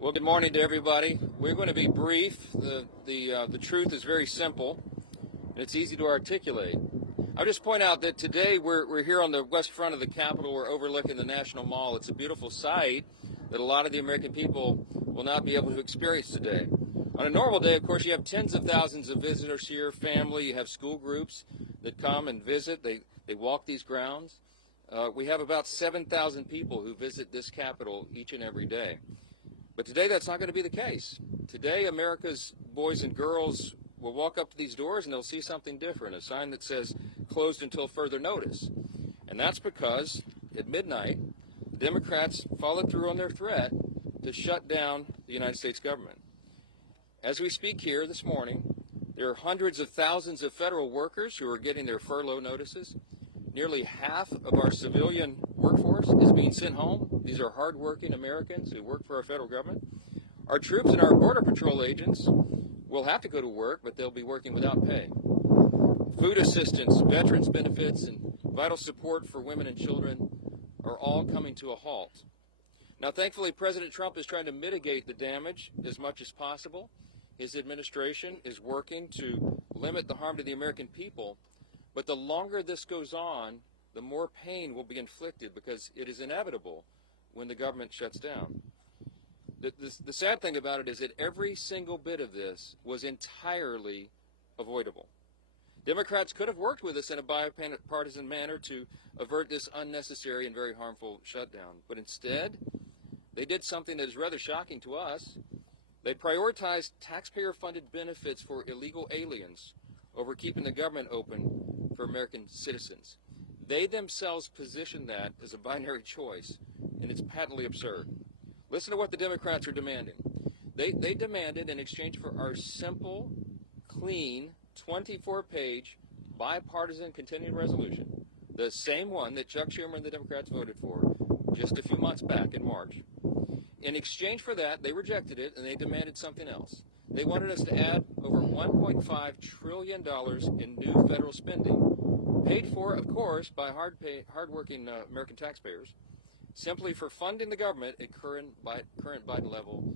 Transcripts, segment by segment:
Well, good morning to everybody. We're going to be brief. The truth is very simple, and it's easy to articulate. I'll just point out that today we're here on the west front of the Capitol. We're overlooking the National Mall. It's a beautiful sight that a lot of the American people will not be able to experience today. On a normal day, of course, you have tens of thousands of visitors here, family. You have school groups that come and visit. They walk these grounds. We have about 7,000 people who visit this Capitol each and every day. But today that's not going to be the case. Today America's boys and girls will walk up to these doors and they'll see something different, a sign that says closed until further notice. And that's because at midnight, the Democrats followed through on their threat to shut down the United States government. As we speak here this morning, there are hundreds of thousands of federal workers who are getting their furlough notices. Nearly half of our civilian workforce is being sent home. These are hardworking Americans who work for our federal government. Our troops and our Border Patrol agents will have to go to work, but they'll be working without pay. Food assistance, veterans benefits, and vital support for women and children are all coming to a halt. Now, thankfully, President Trump is trying to mitigate the damage as much as possible. His administration is working to limit the harm to the American people. But the longer this goes on, the more pain will be inflicted because it is inevitable when the government shuts down. The sad thing about it is that every single bit of this was entirely avoidable. Democrats could have worked with us in a bipartisan manner to avert this unnecessary and very harmful shutdown. But instead, they did something that is rather shocking to us. They prioritized taxpayer-funded benefits for illegal aliens over keeping the government open for American citizens. They themselves positioned that as a binary choice, and it's patently absurd. Listen to what the Democrats are demanding. They demanded, in exchange for our simple, clean, 24-page, bipartisan continuing resolution, the same one that Chuck Schumer and the Democrats voted for just a few months back in March. In exchange for that, they rejected it, and they demanded something else. They wanted us to add over $1.5 trillion in new federal spending, paid for, of course, by hardworking American taxpayers, simply for funding the government at current Biden level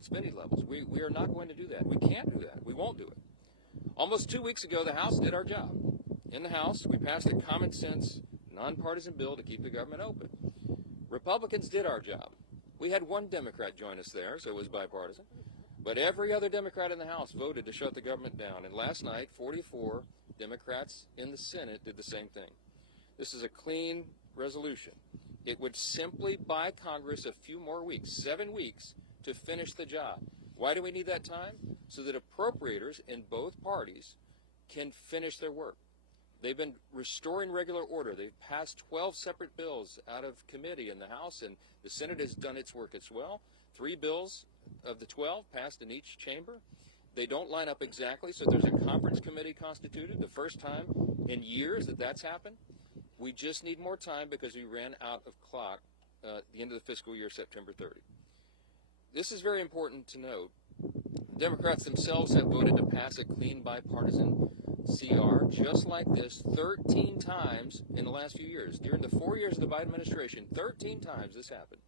spending levels. We are not going to do that. We can't do that. We won't do it. Almost 2 weeks ago, the House did our job. In the House, we passed a common sense, nonpartisan bill to keep the government open. Republicans did our job. We had one Democrat join us there, so it was bipartisan. But every other Democrat in the House voted to shut the government down. And last night, 44 Democrats in the Senate did the same thing. This is a clean resolution. It would simply buy Congress a few more weeks, 7 weeks, to finish the job. Why do we need that time? So that appropriators in both parties can finish their work. They've been restoring regular order. They've passed 12 separate bills out of committee in the House, and the Senate has done its work as well. 3 bills of the 12 passed in each chamber. They don't line up exactly, so there's a conference committee constituted, the first time in years that that's happened. We just need more time because we ran out of clock at the end of the fiscal year, September 30. This is very important to note. Democrats themselves have voted to pass a clean bipartisan CR just like this 13 times in the last few years. During the 4 years of the Biden administration, 13 times this happened.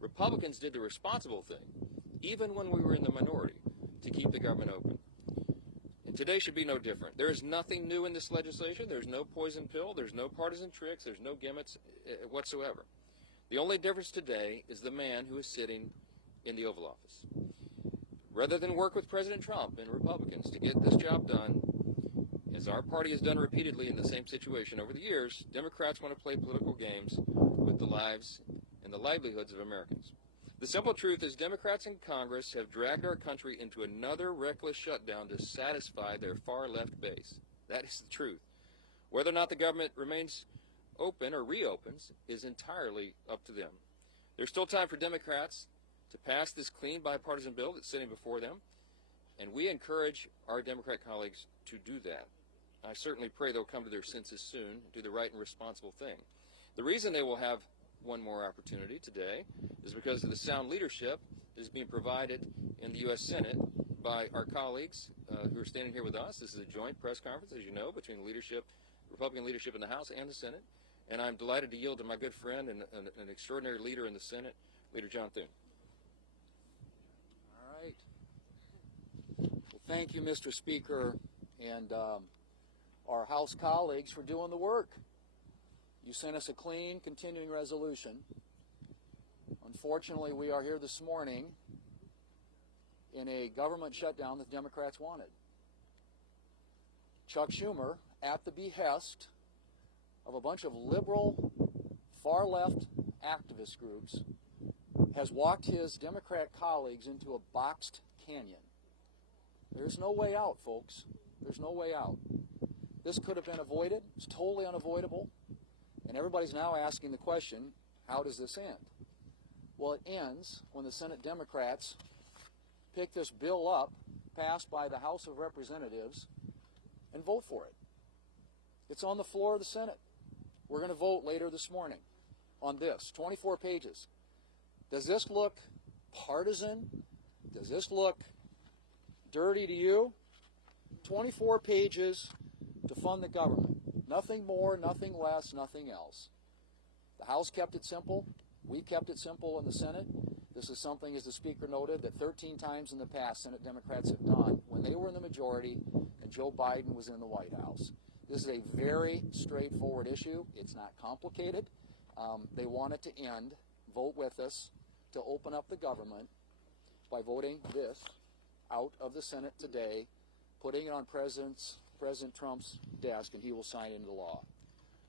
Republicans did the responsible thing, even when we were in the minority, to keep the government open. And today should be no different. There is nothing new in this legislation. There's no poison pill. There's no partisan tricks. There's no gimmicks whatsoever. The only difference today is the man who is sitting in the Oval Office. Rather than work with President Trump and Republicans to get this job done, as our party has done repeatedly in the same situation over the years, Democrats want to play political games with the lives and the livelihoods of Americans. The simple truth is Democrats in Congress have dragged our country into another reckless shutdown to satisfy their far-left base. That is the truth. Whether or not the government remains open or reopens is entirely up to them. There's still time for Democrats to pass this clean bipartisan bill that's sitting before them, and we encourage our Democrat colleagues to do that. I certainly pray they'll come to their senses soon and do the right and responsible thing. The reason they will have one more opportunity today is because of the sound leadership that is being provided in the U.S. Senate by our colleagues who are standing here with us. This is a joint press conference, as you know, between leadership, Republican leadership in the House and the Senate. And I'm delighted to yield to my good friend and an extraordinary leader in the Senate, Leader John Thune. Thank you, Mr. Speaker, and our House colleagues for doing the work. You sent us a clean, continuing resolution. Unfortunately, we are here this morning in a government shutdown that Democrats wanted. Chuck Schumer, at the behest of a bunch of liberal, far-left activist groups, has walked his Democrat colleagues into a boxed canyon. There's no way out, folks. There's no way out. This could have been avoided. It's totally unavoidable. And everybody's now asking the question, how does this end? Well, it ends when the Senate Democrats pick this bill up, passed by the House of Representatives, and vote for it. It's on the floor of the Senate. We're going to vote later this morning on this, 24 pages. Does this look partisan? Does this look dirty to you? 24 pages to fund the government. Nothing more, nothing less, nothing else. The House kept it simple. We kept it simple in the Senate. This is something, as the Speaker noted, that 13 times in the past Senate Democrats have done when they were in the majority and Joe Biden was in the White House. This is a very straightforward issue. It's not complicated. They want it to end. Vote with us to open up the government by voting this out of the Senate today, putting it on President Trump's desk, and he will sign it into law.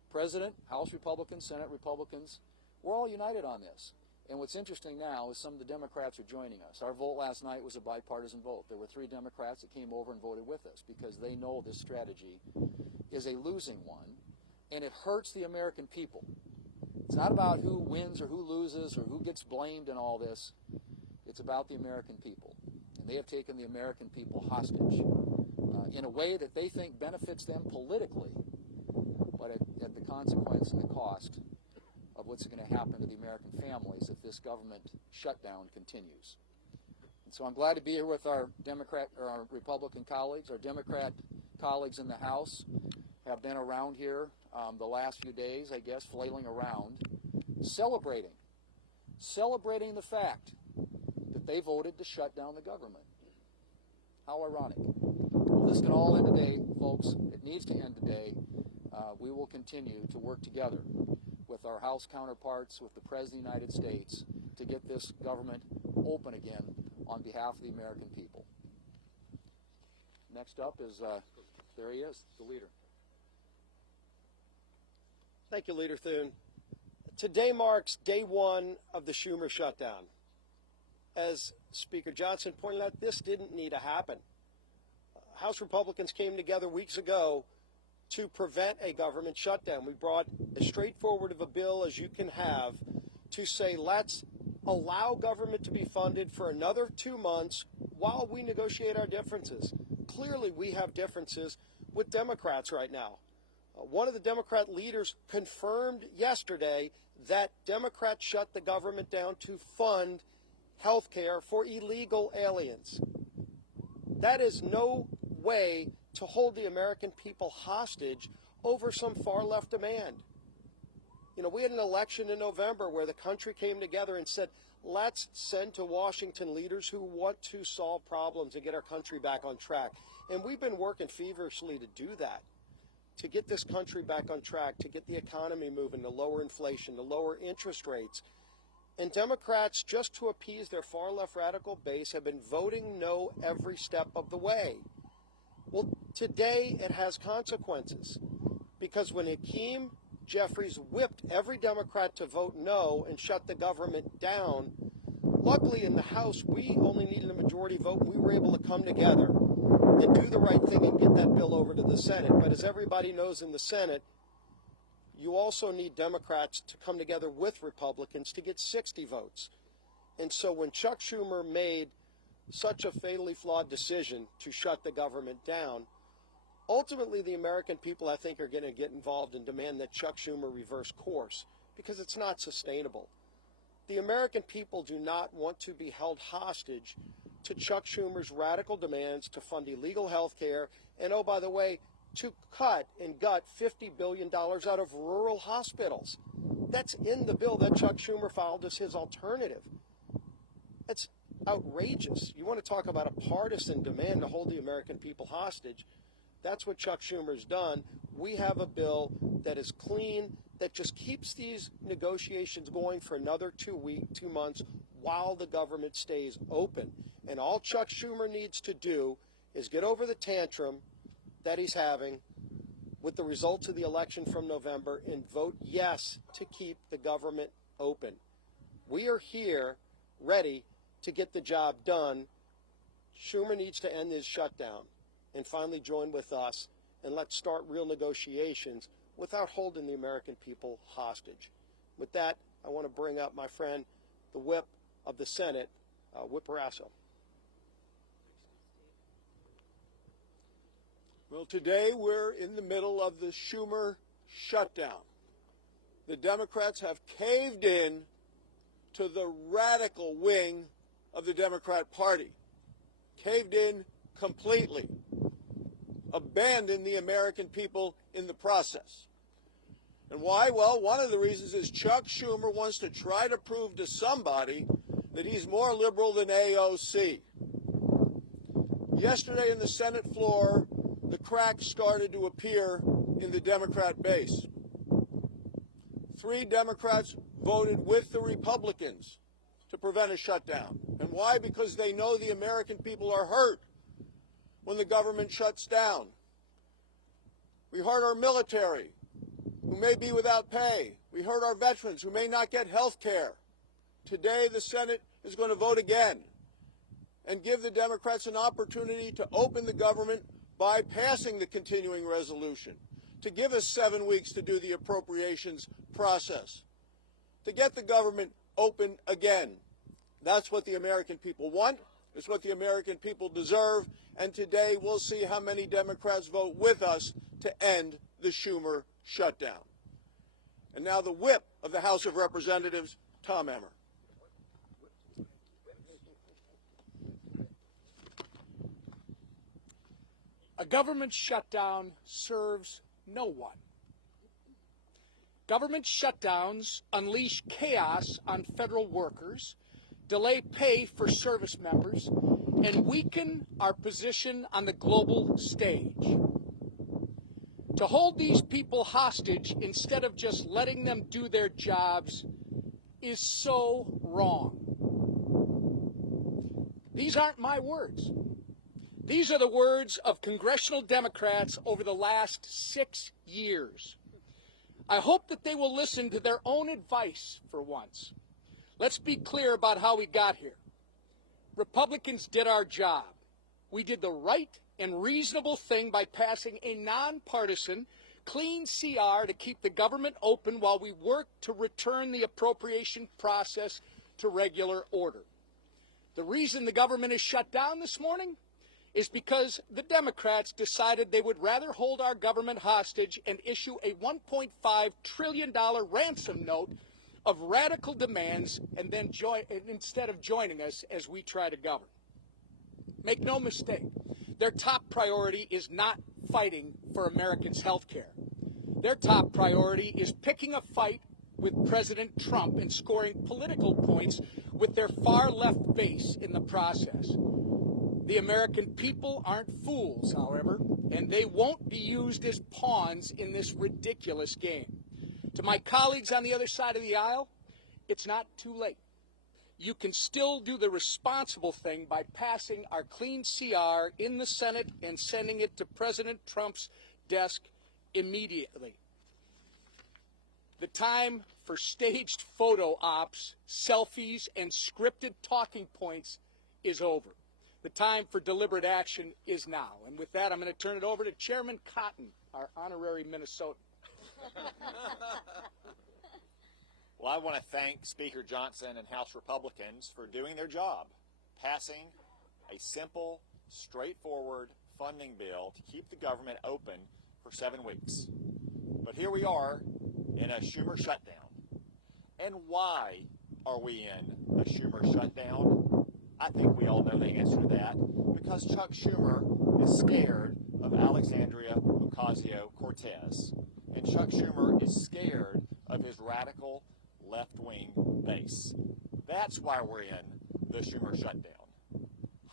President, House Republicans, Senate Republicans, we're all united on this. And what's interesting now is some of the Democrats are joining us. Our vote last night was a bipartisan vote. There were 3 Democrats that came over and voted with us because they know this strategy is a losing one, and it hurts the American people. It's not about who wins or who loses or who gets blamed in all this. It's about the American people. And they have taken the American people hostage in a way that they think benefits them politically, but at the consequence and the cost of what's going to happen to the American families if this government shutdown continues. And so I'm glad to be here with our Republican colleagues. Our Democrat colleagues in the House have been around here the last few days, I guess, flailing around, celebrating the fact that they voted to shut down the government. How ironic. Well, this can all end today, folks. It needs to end today. We will continue to work together with our House counterparts, with the President of the United States, to get this government open again on behalf of the American people. Next up is, there he is, the leader. Thank you, Leader Thune. Today marks day 1 of the Schumer shutdown. As Speaker Johnson pointed out, this didn't need to happen. House Republicans came together weeks ago to prevent a government shutdown. We brought as straightforward of a bill as you can have to say, let's allow government to be funded for another 2 months while we negotiate our differences. Clearly, we have differences with Democrats right now. One of the Democrat leaders confirmed yesterday that Democrats shut the government down to fund health care for illegal aliens. That is no way to hold the American people hostage over some far-left demand. You know, we had an election in November where the country came together and said, let's send to Washington leaders who want to solve problems and get our country back on track. And we've been working feverishly to do that, to get this country back on track, to get the economy moving, to lower inflation, to lower interest rates. And Democrats, just to appease their far-left radical base, have been voting no every step of the way. Well, today it has consequences, because when Hakeem Jeffries whipped every Democrat to vote no and shut the government down, luckily in the House we only needed a majority vote. We were able to come together and do the right thing and get that bill over to the Senate. But as everybody knows in the Senate, you also need Democrats to come together with Republicans to get 60 votes. And so when Chuck Schumer made such a fatally flawed decision to shut the government down, ultimately the American people, I think, are going to get involved and demand that Chuck Schumer reverse course, because it's not sustainable. The American people do not want to be held hostage to Chuck Schumer's radical demands to fund illegal health care and, oh, by the way, to cut and gut $50 billion out of rural hospitals. That's in the bill that Chuck Schumer filed as his alternative. It's outrageous. You want to talk about a partisan demand to hold the American people hostage? That's what Chuck Schumer's done. We have a bill that is clean, that just keeps these negotiations going for another 2 months while the government stays open. And all Chuck Schumer needs to do is get over the tantrum that he's having with the results of the election from November and vote yes to keep the government open. We are here ready to get the job done. Schumer needs to end his shutdown and finally join with us, and let's start real negotiations without holding the American people hostage. With that, I want to bring up my friend, the whip of the Senate, Whip Rasso. Well, today we're in the middle of the Schumer shutdown. The Democrats have caved in to the radical wing of the Democrat Party, caved in completely, abandoned the American people in the process. And why? Well, one of the reasons is Chuck Schumer wants to try to prove to somebody that he's more liberal than AOC. Yesterday in the Senate floor, the cracks started to appear in the Democrat base. 3 Democrats voted with the Republicans to prevent a shutdown. And why? Because they know the American people are hurt when the government shuts down. We hurt our military, who may be without pay. We hurt our veterans, who may not get health care. Today, the Senate is going to vote again and give the Democrats an opportunity to open the government by passing the continuing resolution, to give us 7 weeks to do the appropriations process, to get the government open again. That's what the American people want. It's what the American people deserve. And today we'll see how many Democrats vote with us to end the Schumer shutdown. And now the whip of the House of Representatives, Tom Emmer. A government shutdown serves no one. Government shutdowns unleash chaos on federal workers, delay pay for service members, and weaken our position on the global stage. To hold these people hostage instead of just letting them do their jobs is so wrong. These aren't my words. These are the words of congressional Democrats over the last 6 years. I hope that they will listen to their own advice for once. Let's be clear about how we got here. Republicans did our job. We did the right and reasonable thing by passing a nonpartisan, clean CR to keep the government open while we worked to return the appropriation process to regular order. The reason the government is shut down this morning is because the Democrats decided they would rather hold our government hostage and issue a $1.5 trillion ransom note of radical demands and then instead of joining us as we try to govern. Make no mistake, their top priority is not fighting for Americans' health care. Their top priority is picking a fight with President Trump and scoring political points with their far-left base in the process. The American people aren't fools, however, and they won't be used as pawns in this ridiculous game. To my colleagues on the other side of the aisle, it's not too late. You can still do the responsible thing by passing our clean CR in the Senate and sending it to President Trump's desk immediately. The time for staged photo ops, selfies, and scripted talking points is over. The time for deliberate action is now. And with that, I'm going to turn it over to Chairman Cotton, our honorary Minnesotan. Well, I want to thank Speaker Johnson and House Republicans for doing their job, passing a simple, straightforward funding bill to keep the government open for 7 weeks. But here we are in a Schumer shutdown. And why are we in a Schumer shutdown? I think we all know the answer to that. Because Chuck Schumer is scared of Alexandria Ocasio-Cortez. And Chuck Schumer is scared of his radical left-wing base. That's why we're in the Schumer shutdown.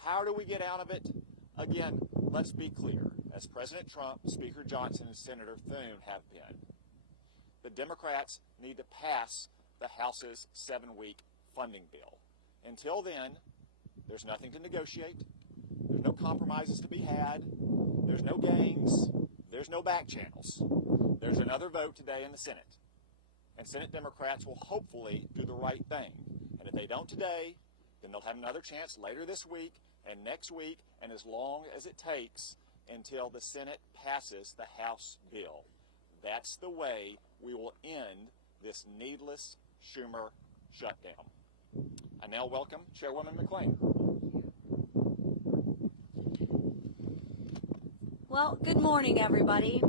How do we get out of it? Again, let's be clear. As President Trump, Speaker Johnson, and Senator Thune have been, the Democrats need to pass the House's 7-week funding bill. Until then, there's nothing to negotiate. There's no compromises to be had. There's no games. There's no back channels. There's another vote today in the Senate. And Senate Democrats will hopefully do the right thing. And if they don't today, then they'll have another chance later this week and next week, and as long as it takes until the Senate passes the House bill. That's the way we will end this needless Schumer shutdown. I now welcome Chairwoman McClain. Well, good morning, everybody.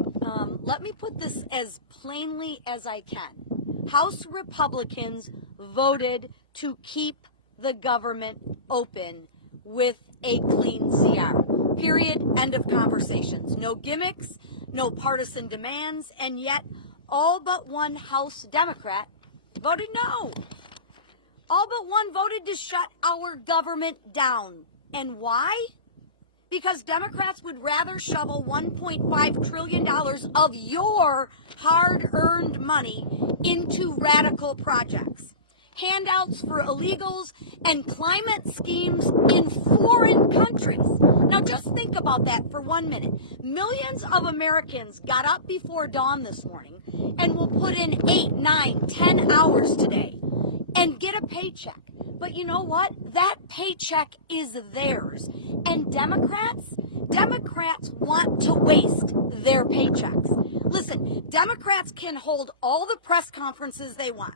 Let me put this as plainly as I can. House Republicans voted to keep the government open with a clean CR. Period. End of conversations. No gimmicks, no partisan demands, and yet all but one House Democrat voted no. All but one voted to shut our government down. And why? Because Democrats would rather shovel $1.5 trillion of your hard-earned money into radical projects. Handouts for illegals, and climate schemes in foreign countries. Now just think about that for 1 minute. Millions of Americans got up before dawn this morning and will put in 8, 9, 10 hours today and get a paycheck. But you know what? That paycheck is theirs. And Democrats want to waste their paychecks. Listen, Democrats can hold all the press conferences they want.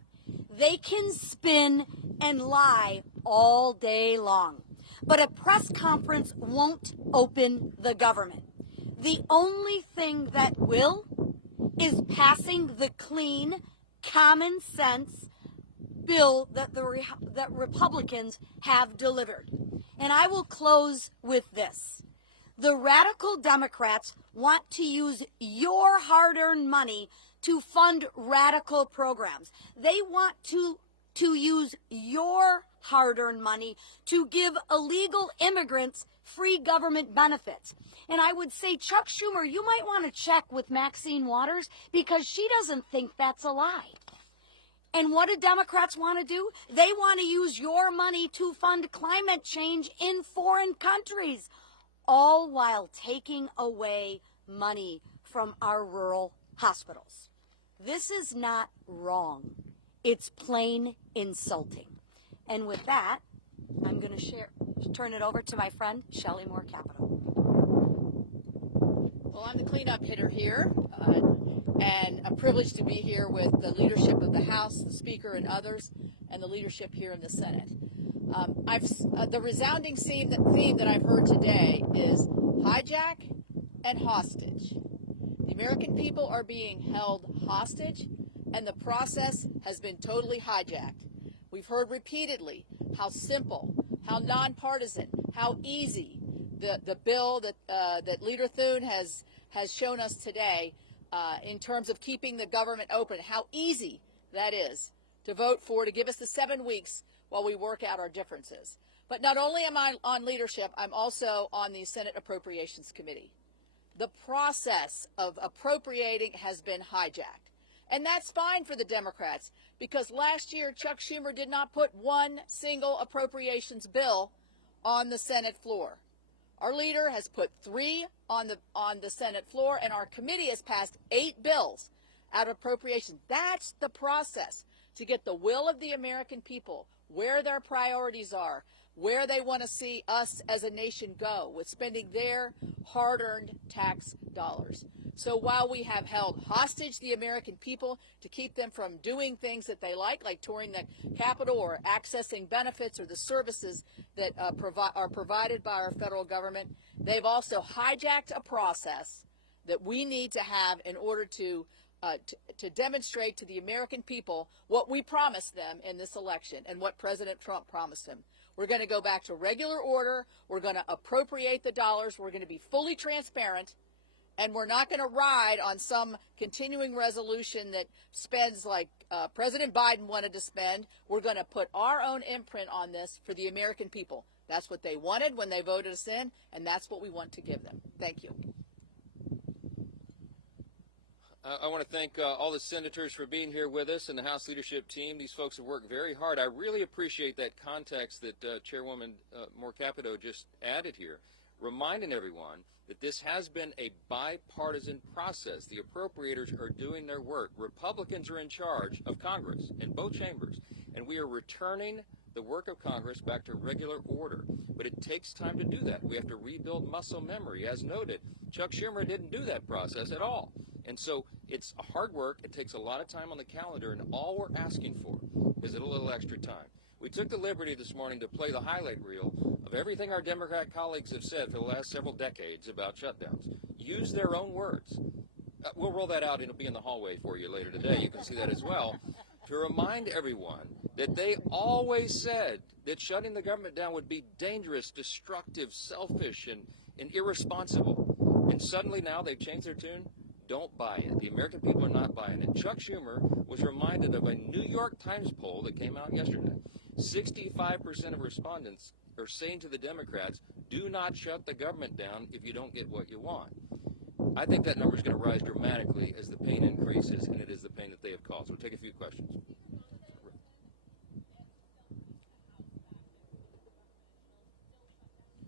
They can spin and lie all day long. But a press conference won't open the government. The only thing that will is passing the clean, common sense bill that that Republicans have delivered. And I will close with this. The radical Democrats want to use your hard-earned money to fund radical programs. They want to use your hard-earned money to give illegal immigrants free government benefits. And I would say, Chuck Schumer, you might want to check with Maxine Waters because she doesn't think that's a lie. And what do Democrats want to do? They want to use your money to fund climate change in foreign countries, all while taking away money from our rural hospitals. This is not wrong. It's plain insulting. And with that, I'm going to turn it over to my friend, Shelley Moore Capital. Well, I'm the cleanup hitter here, and a privilege to be here with the leadership of the House, the Speaker, and others, and the leadership here in the Senate. The resounding theme that I've heard today is hijack and hostage. The American people are being held hostage, and the process has been totally hijacked. We've heard repeatedly how simple, how nonpartisan, how easy the bill that Leader Thune has shown us today in terms of keeping the government open, how easy that is to vote for, to give us the 7 weeks while we work out our differences. But not only am I on leadership, I'm also on the Senate Appropriations Committee. The process of appropriating has been hijacked. And that's fine for the Democrats, because last year Chuck Schumer did not put one single appropriations bill on the Senate floor. Our leader has put 3 on the Senate floor, and our committee has passed 8 bills out of appropriations. That's the process to get the will of the American people, where their priorities are, where they want to see us as a nation go with spending their hard-earned tax dollars. So while we have held hostage the American people to keep them from doing things that they like touring the Capitol or accessing benefits or the services that are provided by our federal government, they've also hijacked a process that we need to have in order to demonstrate to the American people what we promised them in this election and what President Trump promised them. We're going to go back to regular order. We're going to appropriate the dollars. We're going to be fully transparent. And we're not going to ride on some continuing resolution that spends like President Biden wanted to spend. We're going to put our own imprint on this for the American people. That's what they wanted when they voted us in, and that's what we want to give them. Thank you. I want to thank all the senators for being here with us and the House leadership team. These folks have worked very hard. I really appreciate that context that Chairwoman Moore Capito just added here, reminding everyone that this has been a bipartisan process. The appropriators are doing their work. Republicans are in charge of Congress in both chambers, and we are returning the work of Congress back to regular order. But it takes time to do that. We have to rebuild muscle memory. As noted, Chuck Schumer didn't do that process at all. And so it's hard work. It takes a lot of time on the calendar, and all we're asking for is a little extra time. We took the liberty this morning to play the highlight reel of everything our Democrat colleagues have said for the last several decades about shutdowns. Use their own words. We'll roll that out, and it'll be in the hallway for you later today. You can see that as well. To remind everyone that they always said that shutting the government down would be dangerous, destructive, selfish, and irresponsible. And suddenly now they've changed their tune. Don't buy it. The American people are not buying it. Chuck Schumer was reminded of a New York Times poll that came out yesterday. 65% of respondents are saying to the Democrats, do not shut the government down if you don't get what you want. I think that number is going to rise dramatically as the pain increases, and it is the pain that they have caused. We'll take a few questions.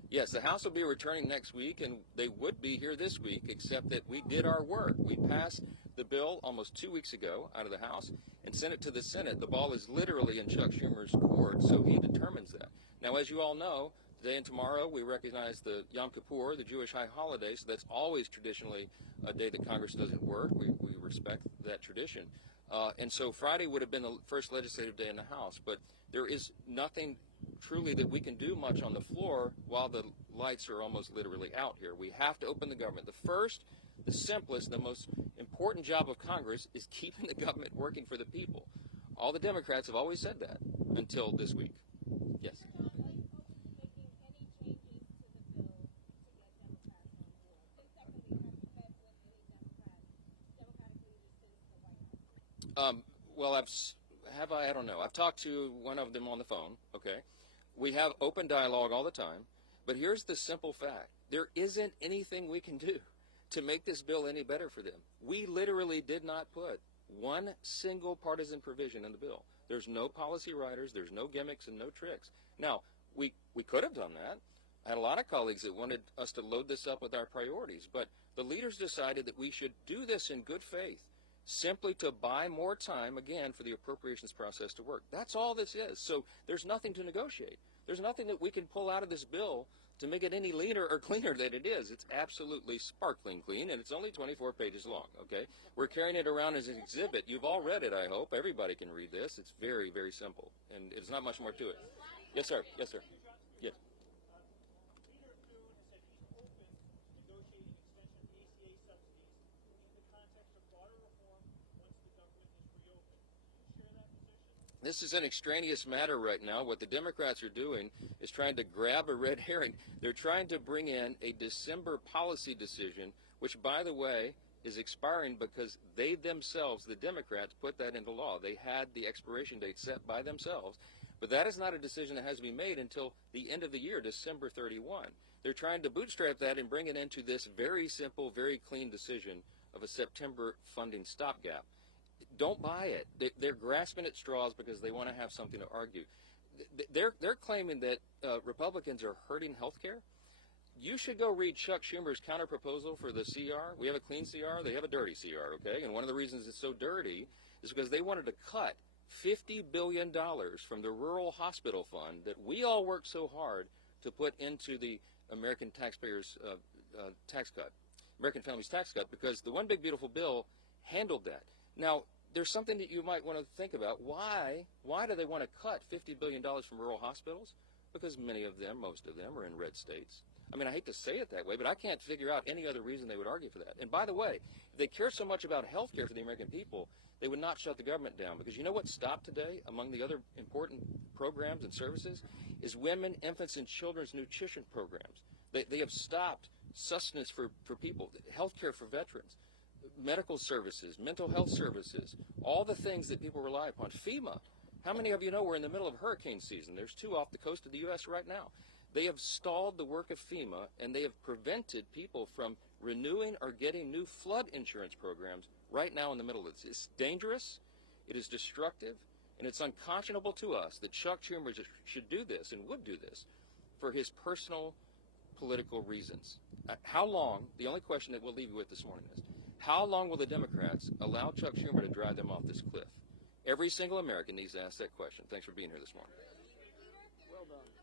Yes, the House will be returning next week, and they would be here this week, except that we did our work. We passed the bill almost 2 weeks ago out of the House and sent it to the Senate. The ball is literally in Chuck Schumer's court, so he determines that. Now, as you all know, today and tomorrow we recognize the Yom Kippur, the Jewish high holiday, so that's always traditionally a day that Congress doesn't work. We respect that tradition. And so Friday would have been the first legislative day in the House, but there is nothing truly that we can do much on the floor while the lights are almost literally out here. We have to open the government. The first, the simplest, the most important job of Congress is keeping the government working for the people. All the Democrats have always said that until this week. Yes. Well, I don't know. I've talked to one of them on the phone, okay? We have open dialogue all the time, but here's the simple fact. There isn't anything we can do to make this bill any better for them. We literally did not put one single partisan provision in the bill. There's no policy writers, there's no gimmicks and no tricks. Now, we could have done that. I had a lot of colleagues that wanted us to load this up with our priorities, but the leaders decided that we should do this in good faith, simply to buy more time, again, for the appropriations process to work. That's all this is. So there's nothing to negotiate. There's nothing that we can pull out of this bill to make it any leaner or cleaner than it is. It's absolutely sparkling clean, and it's only 24 pages long, okay? We're carrying it around as an exhibit. You've all read it, I hope. Everybody can read this. It's very, very simple, and there's not much more to it. Yes, sir. Yes, sir. Yes. This is an extraneous matter right now. What the Democrats are doing is trying to grab a red herring. They're trying to bring in a December policy decision, which, by the way, is expiring because they themselves, the Democrats, put that into law. They had the expiration date set by themselves. But that is not a decision that has to be made until the end of the year, December 31. They're trying to bootstrap that and bring it into this very simple, very clean decision of a September funding stopgap. Don't buy it. They're grasping at straws because they want to have something to argue. They're claiming that Republicans are hurting health care. You should go read Chuck Schumer's counterproposal for the CR. We have a clean CR. They have a dirty CR, okay? And one of the reasons it's so dirty is because they wanted to cut $50 billion from the rural hospital fund that we all worked so hard to put into the American taxpayers' tax cut, American families' tax cut, because the One Big Beautiful Bill handled that. Now, there's something that you might want to think about. Why do they want to cut $50 billion from rural hospitals? Because many of them, most of them, are in red states. I mean, I hate to say it that way, but I can't figure out any other reason they would argue for that. And by the way, if they care so much about health care for the American people, they would not shut the government down. Because you know what stopped today, among the other important programs and services, is women, infants, and children's nutrition programs. They have stopped sustenance for people, health care for veterans, medical services, mental health services, all the things that people rely upon. FEMA, how many of you know we're in the middle of hurricane season? There's 2 off the coast of the U.S. right now. They have stalled the work of FEMA, and they have prevented people from renewing or getting new flood insurance programs right now in the middle of this. It's dangerous, it is destructive, and it's unconscionable to us that Chuck Schumer should do this and would do this for his personal political reasons. How long, the only question that we'll leave you with this morning is, how long will the Democrats allow Chuck Schumer to drive them off this cliff? Every single American needs to ask that question. Thanks for being here this morning. Well done.